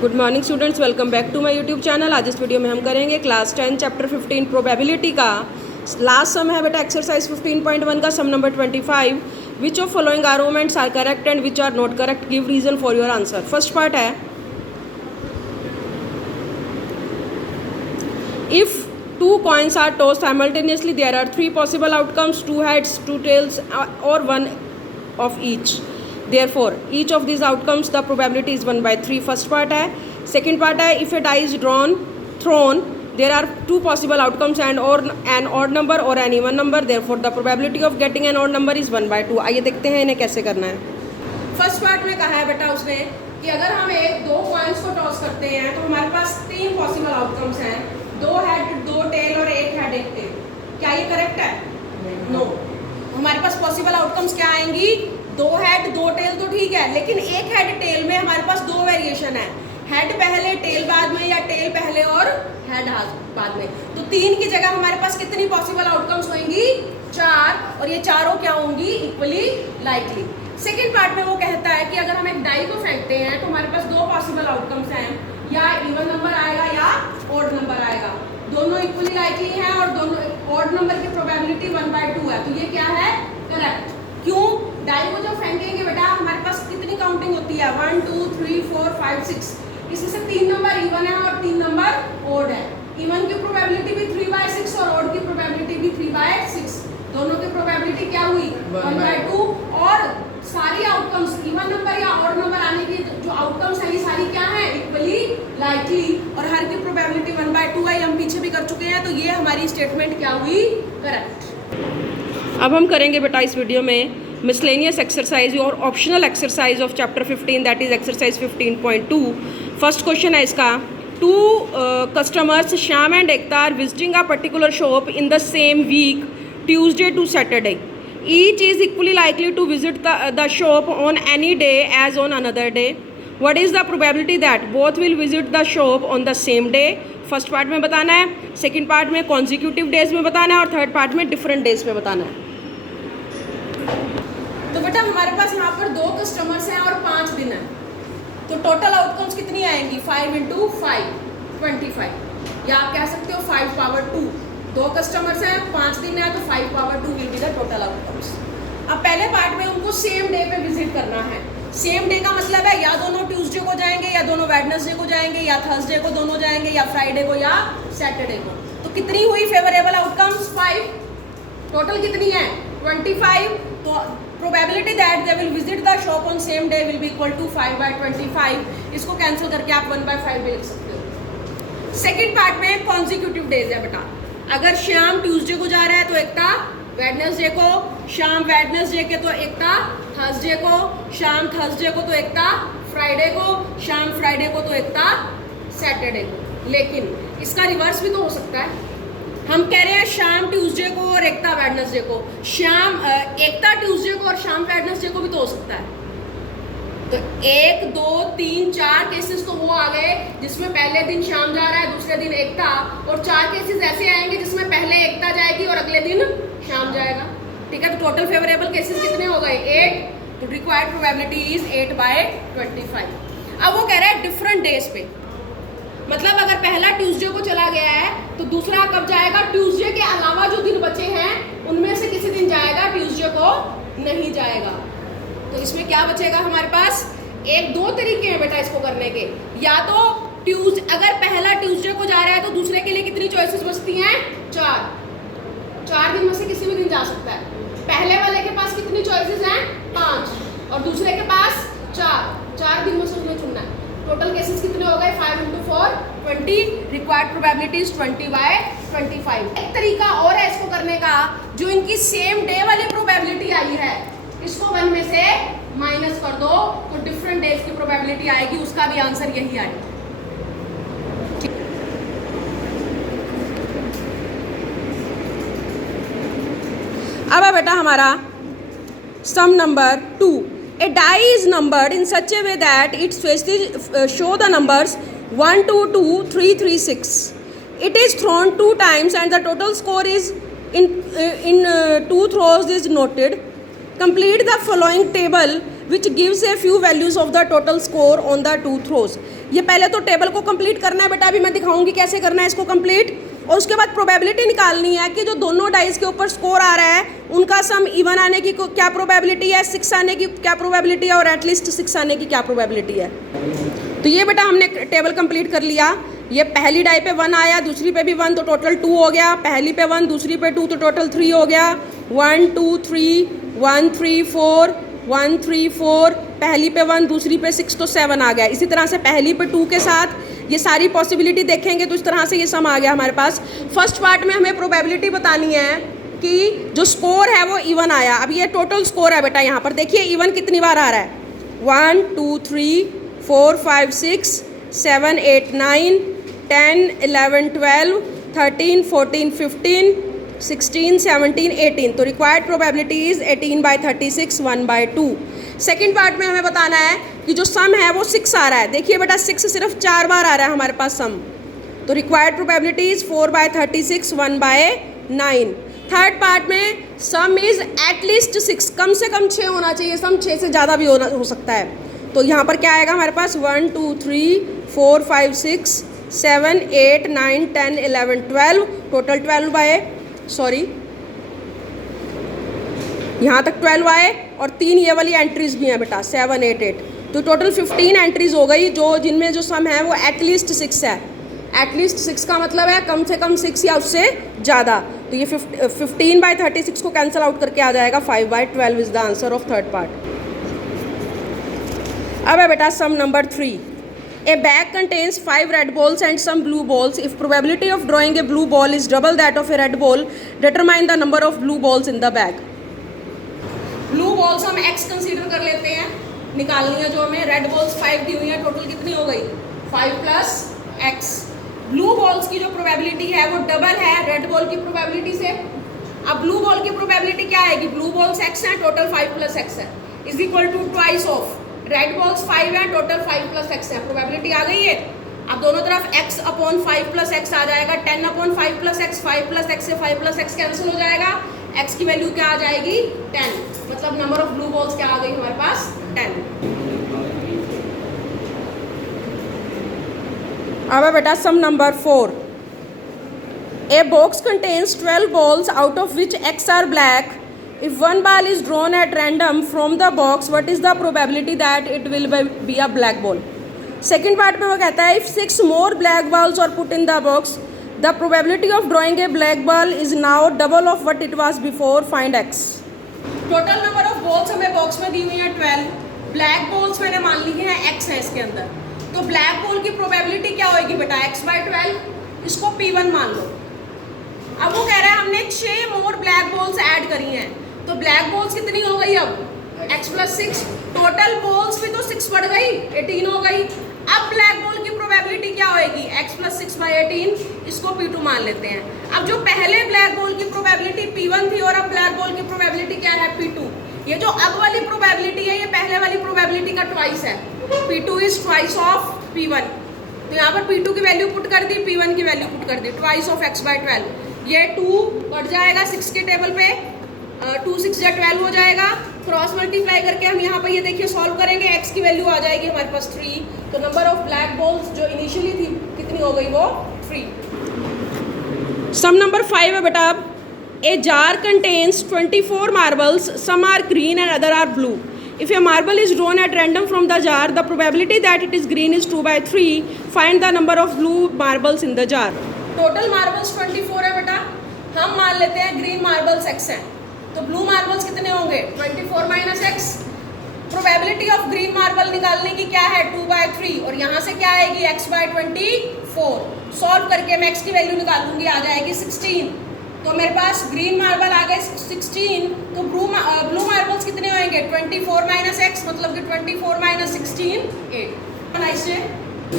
Good morning students, welcome back to my YouTube channel. आज इस video में हम करेंगे क्लास 10 चैप्टर 15 प्रोबेबिलिटी का लास्ट सम है बेटा एक्सरसाइज 15.1 का sum number 25। Which of following arguments are correct and which are not correct, give reason for your answer. First part है, if two coins are tossed simultaneously there are three possible outcomes, two heads, two tails or one of each. Therefore each of these outcomes the probability is 1/3. First part है। Second part है, if a die is thrown there are two possible outcomes and or an odd number or an even number, therefore the probability of getting an odd number is 1/2. आइए देखते हैं इन्हें कैसे करना है। First part में कहा है बेटा उसने कि अगर हम दो कॉइन्स को टॉस करते हैं तो हमारे पास तीन पॉसिबल आउटकम्स हैं, दो हेड, दो टेल और एक हेड एक टेल। क्या ये करेक्ट है? नो। हमारे पास पॉसिबल आउटकम्स क्या आएंगी? दो हेड दो टेल तो ठीक है, लेकिन एक हेड टेल में हमारे पास दो वेरिएशन है, हेड पहले टेल बाद में या टेल पहले और हेड बाद में। तो तीन की जगह हमारे पास कितनी पॉसिबल आउटकम्स होंगी? चार, और ये चारों क्या होंगी? Equally likely. सेकेंड पार्ट में वो कहता है कि अगर हम एक डाई को फेंकते हैं तो हमारे पास दो पॉसिबल आउटकम्स हैं, या इवन नंबर आएगा या ऑड नंबर आएगा। दोनों इक्वली लाइकली हैं और दोनों ऑड नंबर की प्रोबेबिलिटी 1/2 है। तो ये क्या है? करेक्ट। क्यों? डाई को जब फेंकेंगे बेटा हमारे पास कितनी काउंटिंग होती है? 1 2 3 4 5 6। इसमें से 3 नंबर इवन है और 3 नंबर ऑड है। इवन की प्रोबेबिलिटी भी 3/6 और ऑड की प्रोबेबिलिटी भी 3/6। दोनों की प्रोबेबिलिटी क्या हुई? 1/2। और सारी आउटकम्स इवन नंबर या ऑड नंबर आने की जो आउटकम्स है ये सारी क्या है? इक्वली लाइकली, और हर की प्रोबेबिलिटी 1/2 है। हम पीछे भी कर चुके हैं, तो ये हमारी स्टेटमेंट क्या हुई? करेक्ट। अब हम करेंगे बेटा इस वीडियो में मिसलेनियस एक्सरसाइज और optional exercise of chapter 15, that is exercise 15.2। First question है इसका, two customers Shyam and Ekta are visiting a particular shop in the same week, Tuesday to Saturday. Each is equally likely to visit the shop on any day as on another day. What is the probability that both will visit the shop on the same day? First part में बताना है, second part में consecutive days में बताना है और third part में different days में बताना है। तो बेटा हमारे पास यहाँ पर दो कस्टमर्स हैं और 5 दिन है, तो टोटल आउटकम्स कितनी आएंगी? 5 × 5 25, या आप कह सकते हो 5 पावर 2। दो कस्टमर्स हैं, 5 दिन है, तो 5 power 2 will be the total outcomes. अब पहले पार्ट में उनको सेम डे पे विजिट करना है। सेम डे का मतलब है या दोनों ट्यूसडे को जाएंगे, या दोनों वेडनेसडे को जाएंगे, या थर्सडे को दोनों जाएंगे, या फ्राइडे को या सैटरडे को। तो कितनी हुई फेवरेबल आउटकम्स? 5। टोटल कितनी है? 25। तो probability that they will visit the shop on same day will be equal to 5/25। इसको कैंसिल करके आप 1/5 भी लिख सकते हो। सेकेंड पार्ट में कॉन्जिक्यूटिव डेज है बेटा। अगर श्याम ट्यूसडे को जा रहा है तो एकता वेडनेसडे को, शाम वेडनेसडे के तो एकता थर्सडे को, शाम थर्सडे को तो एकता फ्राइडे को, शाम फ्राइडे को तो एकता सैटरडे को। लेकिन इसका रिवर्स भी तो हो सकता है। हम कह रहे हैं शाम ट्यूसडे को और एकता वेडनेसडे को, शाम एकता ट्यूसडे को और शाम वेडनेसडे को भी तो हो सकता है। तो 1 2 3 4 केसेस तो वो आ गए जिसमें पहले दिन शाम जा रहा है, दूसरे दिन एकता, और 4 केसेस ऐसे आएंगे जिसमें पहले एकता जाएगी और अगले दिन शाम जाएगा। ठीक है, तो टोटल फेवरेबल केसेस कितने हो गए? 8। तो रिक्वायर्ड प्रोबेबिलिटी इज 8/25। अब वो कह रहा है डिफरेंट डेज पे, मतलब अगर पहला ट्यूसडे को चला गया है तो दूसरा कब जाएगा? ट्यूसडे के अलावा जो दिन बचे हैं उनमें से किसी दिन जाएगा, ट्यूसडे को नहीं जाएगा। तो इसमें क्या बचेगा हमारे पास? दो तरीके हैं बेटा इसको करने के। या तो अगर पहला ट्यूसडे को जा रहा है तो दूसरे के लिए कितनी चॉइसेस बचती हैं? 4 दिन में से किसी भी दिन जा सकता है। पहले वाले के पास कितनी चॉइसेस हैं? 5, और दूसरे के पास 4 दिन में से उसने चुनना है। टोटल केसेस कितने हो गए? 5 × 4 20। Required probability 20/25। एक तरीका और है इसको करने का, जो इनकी सेम डे वाली प्रोबेबिलिटी आई है इसको 1 में से माइनस कर दो तो डिफरेंट डेज की प्रोबेबिलिटी आएगी, उसका भी आंसर यही आएगा। अब है बेटा हमारा sum number 2। A die is numbered in such a way that its faces show the numbers 1 2 2 3 3 6. It is thrown 2 times and the total score is in 2 throws is noted. Complete the following table which gives a few values of the total score on the 2 throws. ये पहले तो table को complete करना है बेटा, अभी मैं दिखाऊंगी कैसे करना है इसको कंप्लीट। और उसके बाद प्रोबेबिलिटी निकालनी है कि जो दोनों डाइस के ऊपर स्कोर आ रहा है उनका सम इवन आने की क्या प्रोबेबिलिटी है, 6 आने की क्या प्रोबेबिलिटी है और एटलीस्ट 6 आने की क्या प्रोबेबिलिटी है। तो ये बेटा हमने टेबल कंप्लीट कर लिया। ये पहली डाई पे 1 आया, दूसरी पे भी 1 तो टोटल 2 हो गया, पहली पे 1 दूसरी पे 2 तो टोटल 3 हो गया। 1 2 3 1 3 4 1 3 4, पहली पे 1 दूसरी पे 6 तो 7 आ गया। इसी तरह से पहली पे 2 के साथ ये सारी पॉसिबिलिटी देखेंगे तो इस तरह से ये सम आ गया हमारे पास। फर्स्ट पार्ट में हमें प्रोबेबिलिटी बतानी है कि जो स्कोर है वो इवन आया। अब ये टोटल स्कोर है बेटा, यहाँ पर देखिए इवन कितनी बार आ रहा है, 1 2 3 4 5 6 7 8 9 10 11 12 13 14 15 16 17 18। तो required probability is 18/36 1/2। Second part में हमें बताना है कि जो सम है वो 6 आ रहा है। देखिए बेटा 6 सिर्फ 4 बार आ रहा है हमारे पास सम, तो required probability is 4/36 1/9। Third part में सम इज एटलीस्ट 6, कम से कम 6 होना चाहिए, सम 6 से ज़्यादा भी हो सकता है। तो यहाँ पर क्या आएगा हमारे पास 1 2 3 4 5 6 7 8 9 10 11 12, टोटल 12 यहाँ तक 12 आए और 3 ये वाली एंट्रीज भी हैं बेटा 7 8 8, तो टोटल 15 एंट्रीज हो गई जो जिनमें जो सम है वो एटलीस्ट 6 है। एटलीस्ट 6 का मतलब है कम से कम 6 या उससे ज़्यादा। तो ये 15/36 को कैंसिल आउट करके आ जाएगा 5/12 is the answer of third part. अब है बेटा सम number 3। A bag contains 5 red balls and some blue balls. If probability of drawing a blue ball is double that of a red ball, determine the number of blue balls in the bag. Blue balls हम x consider कर लेते हैं, निकालनी है जो हमें। Red balls 5 दी हुई है, टोटल कितनी हो गई 5 + x। ब्लू बॉल्स की जो प्रोबेबिलिटी है वो डबल है रेड बॉल की प्रोबेबिलिटी से। अब ब्लू बॉल की प्रोबेबिलिटी क्या आएगी, ब्लू बॉल्स x है, टोटल 5 + x है, is equal to twice of red balls 5 है, टोटल 5 + x है। प्रोबेबिलिटी आ गई है। अब दोनों तरफ x/5 + x आ जाएगा, 10/5 + x, 5 + x से 5 + x कैंसिल हो जाएगा, x की वैल्यू क्या आ जाएगी 10, मतलब नंबर ऑफ ब्लू बॉल्स क्या आ गई हमारे पास 10। अब है बेटा सम number 4। A box contains 12 balls out of which x are black. If one ball is drawn at random from the box, what is the probability that it will be a black ball? Second part में वो कहता है if 6 more black balls are put in the box, the probability of drawing a black ball is now double of what it was before. Find x. Total number of balls हमें box में दी हुई है 12, black balls मैंने मान ली है x है इसके अंदर। तो ब्लैक बॉल की प्रोबेबिलिटी क्या होगी बेटा x/12, इसको P1 मान लो। अब वो कह रहा है हमने 6 मोर ब्लैक बॉल्स ऐड करी हैं, तो ब्लैक बॉल्स कितनी हो गई अब x + 6, टोटल बॉल्स भी तो 6 बढ़ गई 18 हो गई। अब ब्लैक बॉल की प्रोबेबिलिटी क्या होगी x + 6/18, इसको P2 मान लेते हैं। अब जो पहले ब्लैक बॉल की प्रोबेबिलिटी P1 थी और अब ब्लैक बॉल की प्रोबेबिलिटी क्या है P2। ये जो अब वाली प्रोबेबिलिटी है ये पहले वाली प्रोबेबिलिटी का ट्वाइस है, P2 is twice of P1। तो यहाँ पर P2 की वैल्यू पुट कर दी, P1 की वैल्यू पुट कर दी, ट्वाइस ऑफ x/12। ये 2 बढ़ जाएगा 6 के टेबल पे, 2 6 या 12 हो जाएगा। क्रॉस मल्टीप्लाई करके हम यहाँ पर ये देखिए सॉल्व करेंगे, x की वैल्यू आ जाएगी हमारे पास 3। तो नंबर ऑफ ब्लैक बॉल्स जो इनिशियली थी कितनी हो गई वो 3। सम नंबर 5 है बेटा। A jar contains 24 marbles, some are green and other are blue. If a marble is drawn at random from the jar, the probability that it is green is 2/3. Find the number of blue marbles in the jar. Total marbles 24 है बेटा, हम मान लेते हैं green marbles x हैं, तो blue marbles कितने होंगे 24 - x। Probability of green marble निकालने की क्या है 2/3, और यहाँ से क्या आएगी x/24। सॉल्व करके मैं x की वैल्यू निकालूंगी, आ जाएगी 16। तो मेरे पास ग्रीन मार्बल आ गए 16, तो ब्लू मार्बल्स कितने होंगे 24 - x, मतलब कि 24 - 16 8।